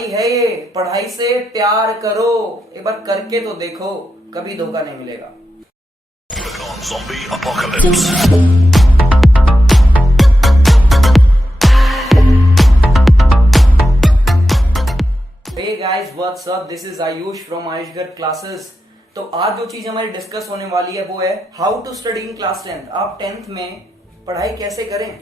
है ये पढ़ाई से प्यार करो, एक बार करके तो देखो, कभी धोखा नहीं मिलेगा। Zombie apocalypse. Hey guys, what's up? This is Ayush from Ayushgar Classes। तो आज जो चीज हमारी डिस्कस होने वाली है वो है how to study in class 10th। आप 10th में पढ़ाई कैसे करें।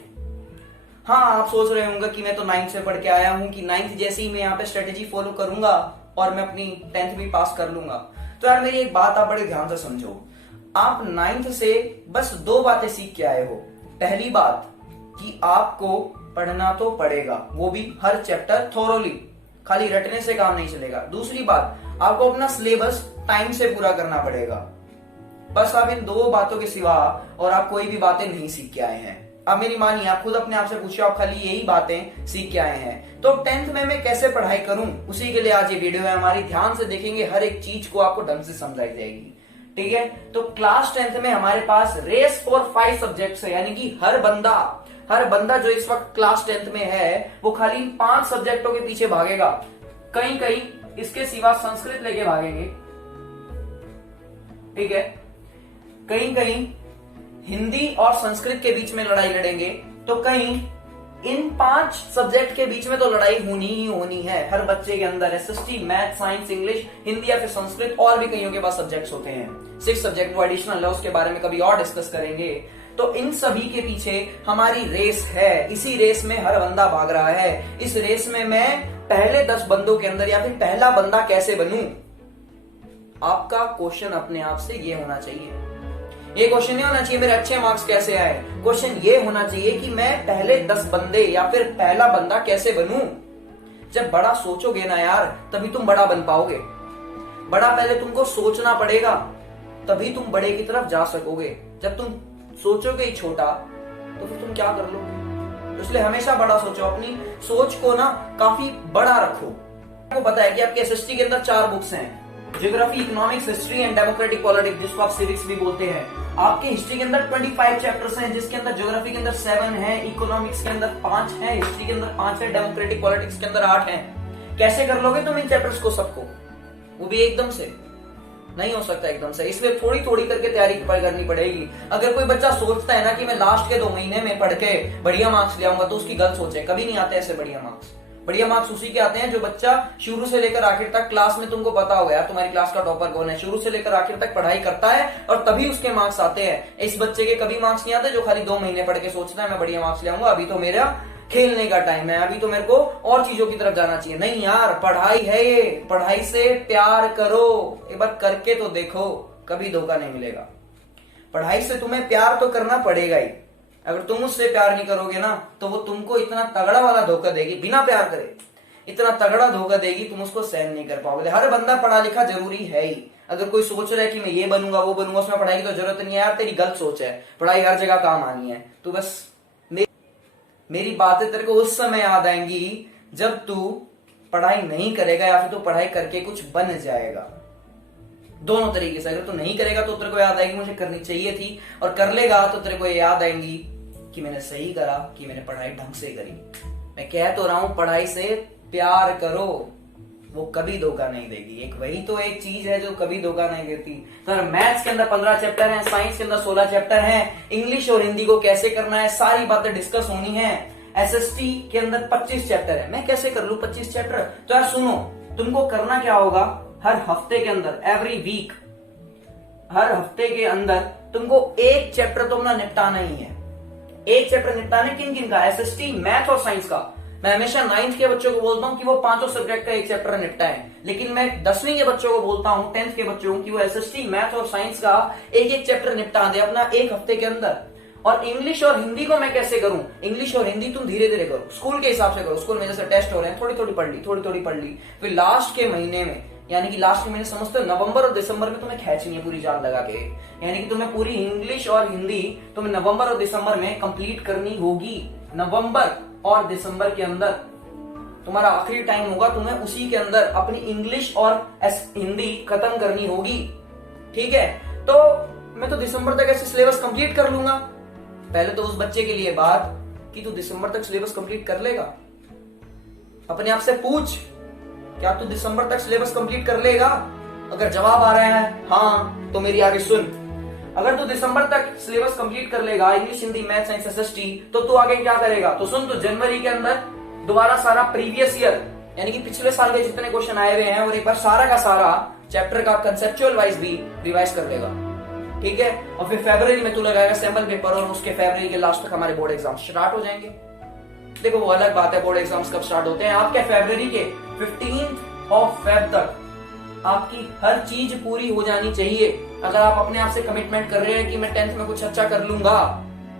हाँ, आप सोच रहे होंगे कि मैं तो 9th से पढ़ के आया हूँ कि 9th जैसे ही मैं यहाँ पे स्ट्रेटेजी फॉलो करूंगा और मैं अपनी 10th भी पास कर लूंगा। तो यार मेरी एक बात आप बड़े ध्यान से समझो। आप 9th से बस दो बातें सीख के आए हो। पहली बात कि आपको पढ़ना तो पड़ेगा, वो भी हर चैप्टर थोरोली, खाली रटने से काम नहीं चलेगा। दूसरी बात, आपको अपना सिलेबस टाइम से पूरा करना पड़ेगा। बस आप इन दो बातों के सिवा और आप कोई भी बातें नहीं सीख के आए हैं। आप मेरी मानिए, आप खुद अपने आप से पूछिए, आप खाली यही बातें सीख के आए हैं। तो 10th में मैं कैसे पढ़ाई करूं, उसी के लिए आज ये वीडियो है हमारी। ध्यान से देखेंगे, हर एक चीज को आपको ढंग से समझाई जाएगी। ठीक है, तो क्लास 10th में हमारे पास रेस फॉर 5 सब्जेक्ट्स है, यानी कि हर बंदा जो इस वक्त क्लास 10th में है वो खाली 5 सब्जेक्टों के पीछे भागेगा। कहीं इसके सिवा संस्कृत लेके भागेंगे, ठीक है, कहीं हिंदी और संस्कृत के बीच में लड़ाई लड़ेंगे, तो कहीं इन 5 सब्जेक्ट के बीच में तो लड़ाई होनी ही होनी है। हर बच्चे के अंदर SST, math, science, English, Hindi या फिर संस्कृत, और भी कईयों के पास सब्जेक्ट्स होते हैं। 6 सब्जेक्ट वो एडिशनल है, उसके बारे में कभी और डिस्कस करेंगे। तो इन सभी के पीछे हमारी रेस है, इसी रेस में हर बंदा भाग रहा है। इस रेस में मैं पहले 10 बंदों के अंदर या फिर पहला बंदा कैसे बनूं। आपका क्वेश्चन अपने आप से ये होना चाहिए, ये क्वेश्चन नहीं होना चाहिए मेरे अच्छे मार्क्स कैसे आए। क्वेश्चन ये होना चाहिए कि मैं पहले 10 बंदे या फिर पहला बंदा कैसे बनूं। जब बड़ा सोचोगे ना यार, तभी तुम बड़ा बन पाओगे। बड़ा पहले तुमको सोचना पड़ेगा, तभी तुम बड़े की तरफ जा सकोगे। जब तुम सोचोगे ही छोटा, तो फिर तुम क्या कर लोगे। इसलिए हमेशा बड़ा सोचो, अपनी सोच को ना काफी बड़ा रखो। आपको पता है कि आपके एसएसटी के अंदर 4 बुक्स हैं, geography, economics, history and democratic politics, जिसको आप सिविक्स भी बोलते हैं। आपके हिस्ट्री के अंदर 25 चैप्टर्स हैं, जिसके अंदर ज्योग्राफी के अंदर 7 है, इकोनॉमिक्स के अंदर 5 है, हिस्ट्री के अंदर 5 है, डेमोक्रेटिक पॉलिटिक्स के अंदर 8 है। कैसे कर लोगे तुम इन चैप्टर्स को सबको, वो भी एकदम से नहीं हो सकता एकदम से। इसलिए थोड़ी थोड़ी करके तैयारी करनी पड़ेगी। अगर कोई बच्चा सोचता है ना कि मैं लास्ट के 2 महीने में पढ़ के बढ़िया मार्क्स ले आऊंगा, तो उसकी गलत सोच है। कभी नहीं आते ऐसे बढ़िया मार्क्स। बढ़िया मार्क्स उसी के आते हैं जो बच्चा शुरू से लेकर आखिर तक, क्लास में तुमको पता होगा यार तुम्हारी क्लास का टॉपर कौन है, शुरू से लेकर आखिर तक पढ़ाई करता है और तभी उसके मार्क्स आते हैं। इस बच्चे के कभी मार्क्स नहीं आते जो खाली 2 महीने पढ़ के सोचता है मैं बढ़िया मार्क्स ले आऊंगा, अभी तो मेरा खेलने का टाइम है, अभी तो मेरे को और चीजों की तरफ जाना चाहिए। नहीं यार, पढ़ाई है ये, पढ़ाई से प्यार करो, एक बार करके तो देखो, कभी धोखा नहीं मिलेगा। पढ़ाई से तुम्हें प्यार तो करना पड़ेगा ही। अगर तुम उससे प्यार नहीं करोगे ना, तो वो तुमको इतना तगड़ा वाला धोखा देगी, बिना प्यार करे इतना तगड़ा धोखा देगी, तुम उसको सहन नहीं कर पाओगे। हर बंदा पढ़ा लिखा जरूरी है ही। अगर कोई सोच रहा है कि मैं ये बनूंगा वो बनूंगा, उसमें पढ़ाई की तो जरूरत नहीं है यार, तेरी गलत सोच है। पढ़ाई हर जगह काम आनी है। तो बस मेरी बातें तेरे को उस समय याद आएंगी जब तू पढ़ाई नहीं करेगा या फिर तू पढ़ाई करके कुछ बन जाएगा। दोनों तरीके से, अगर तू नहीं करेगा तो तेरे को याद आएगी मुझे करनी चाहिए थी, और कर लेगा तो तेरे को याद आएंगी कि मैंने सही करा, कि मैंने पढ़ाई ढंग से करी। मैं कह तो रहा हूं पढ़ाई से प्यार करो, वो कभी धोखा नहीं देगी। एक वही तो एक चीज है जो कभी धोखा नहीं देती। तो मैथ्स के अंदर 15 चैप्टर हैं, साइंस के अंदर 16 चैप्टर हैं, इंग्लिश और हिंदी को कैसे करना है सारी बातें डिस्कस होनी है। एसएसटी के अंदर 25 चैप्टर है, मैं कैसे कर लूं 25 चैप्टर। तो यार सुनो, तुमको करना क्या होगा, हर हफ्ते के अंदर, एवरी वीक, हर हफ्ते के अंदर तुमको एक चैप्टर तो अपना निपटाना ही है। एक चैप्टर निपटाने किन का, एसएसटी, मैथ और साइंस का। मैं हमेशा 9th के बच्चों को बोलता हूं कि वो 5 सब्जेक्ट का एक चैप्टर निपटाएं, लेकिन मैं 10वीं के बच्चों को बोलता हूं, 10th के बच्चों को, कि वो एसएसटी, मैथ और साइंस का एक चैप्टर निपटा दे अपना एक हफ्ते के अंदर। और इंग्लिश और हिंदी को मैं कैसे करूं, इंग्लिश और हिंदी तुम धीरे धीरे करो, स्कूल के हिसाब से करो। स्कूल में जैसे टेस्ट हो रहे हैं, थोड़ी थोड़ी पढ़ ली, फिर लास्ट के महीने में, यानी कि लास्ट के महीने समझते हो नवंबर और दिसंबर में तुम्हें खींचनी है पूरी जान लगा के। यानी कि तुम्हें पूरी इंग्लिश और हिंदी तुम्हें नवंबर और दिसंबर में कंप्लीट करनी होगी। नवंबर और दिसंबर के अंदर तुम्हारा आखिरी टाइम होगा, तुम्हें उसी के अंदर अपनी इंग्लिश और हिंदी खत्म करनी होगी। ठीक है, तो मैं तो दिसंबर तक ऐसे सिलेबस कंप्लीट कर लूंगा। पहले तो उस बच्चे के लिए बात कि तू दिसंबर तक सिलेबस कंप्लीट कर लेगा। अपने आप से पूछ क्या तू दिसंबर तक सिलेबस कंप्लीट कर लेगा? अगर जवाब आ रहा है हाँ, तो मेरी आगे सुन। अगर तू दिसंबर तक सिलेबस कंप्लीट कर लेगा, English, Hindi, math, science, SST, तो तू आगे क्या करेगा? तो सुन, तू जनवरी के अंदर दोबारा सारा प्रीवियस ईयर यानी कि पिछले साल के जितने क्वेश्चन आए हुए हैं और एक बार सारा का सारा चैप्टर का कंसेप्चुअल वाइज भी रिवाइज कर लेगा, ठीक है? और फिर फरवरी में तू लगाएगा सैंपल पेपर और उसके फरवरी के लास्ट तक हमारे बोर्ड एग्जाम स्टार्ट हो जाएंगे। देखो वो अलग बात है बोर्ड एग्जाम्स कब स्टार्ट होते हैं, आपके फरवरी के 15 ऑफ फेब तक आपकी हर चीज पूरी हो जानी चाहिए। अगर आप अपने आप से कमिटमेंट कर रहे हैं कि मैं 10th में कुछ अच्छा कर लूंगा,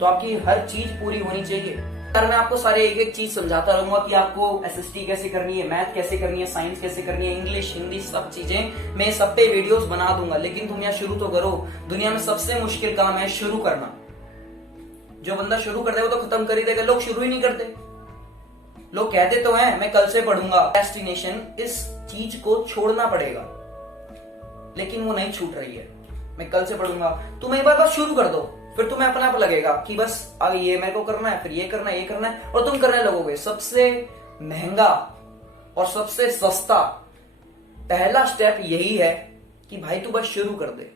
तो आपकी हर चीज पूरी होनी चाहिए। मैं आपको सारे एक एक चीज समझाता रहूंगा कि आपको एसएसटी कैसे करनी है, मैथ कैसे करनी है, साइंस कैसे करनी है, इंग्लिश, हिंदी, सब चीजें मैं सब पे वीडियोस बना दूंगा। लेकिन तुम यहाँ शुरू तो करो। दुनिया में सबसे मुश्किल काम है शुरू करना। जो बंदा शुरू कर दे वो तो खत्म कर ही देगा। लोग शुरू ही नहीं करते। लोग कहते तो हैं मैं कल से पढ़ूंगा। डेस्टिनेशन इस चीज को छोड़ना पड़ेगा, लेकिन वो नहीं छूट रही है। मैं कल से पढ़ूंगा, तुम एक बार बस शुरू कर दो, फिर तुम्हें अपने आप लगेगा कि बस अब ये मेरे को करना है, फिर ये करना है, ये करना है, और तुम करने लगोगे। सबसे महंगा और सबसे सस्ता पहला स्टेप यही है कि भाई तू बस शुरू कर दे।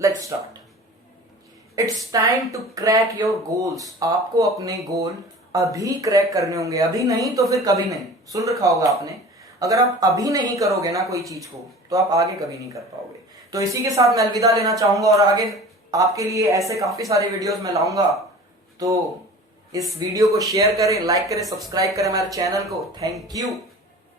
Let's start. It's time to crack your goals. आपको अपने गोल अभी क्रैक करने होंगे, अभी नहीं तो फिर कभी नहीं। सुन रखा होगा आपने, अगर आप अभी नहीं करोगे ना कोई चीज को, तो आप आगे कभी नहीं कर पाओगे। तो इसी के साथ मैं अलविदा लेना चाहूंगा और आगे आपके लिए ऐसे काफी सारे वीडियोस मैं लाऊंगा। तो इस वीडियो को शेयर करें, लाइक करें, सब्सक्राइब करें हमारे चैनल को। Thank you.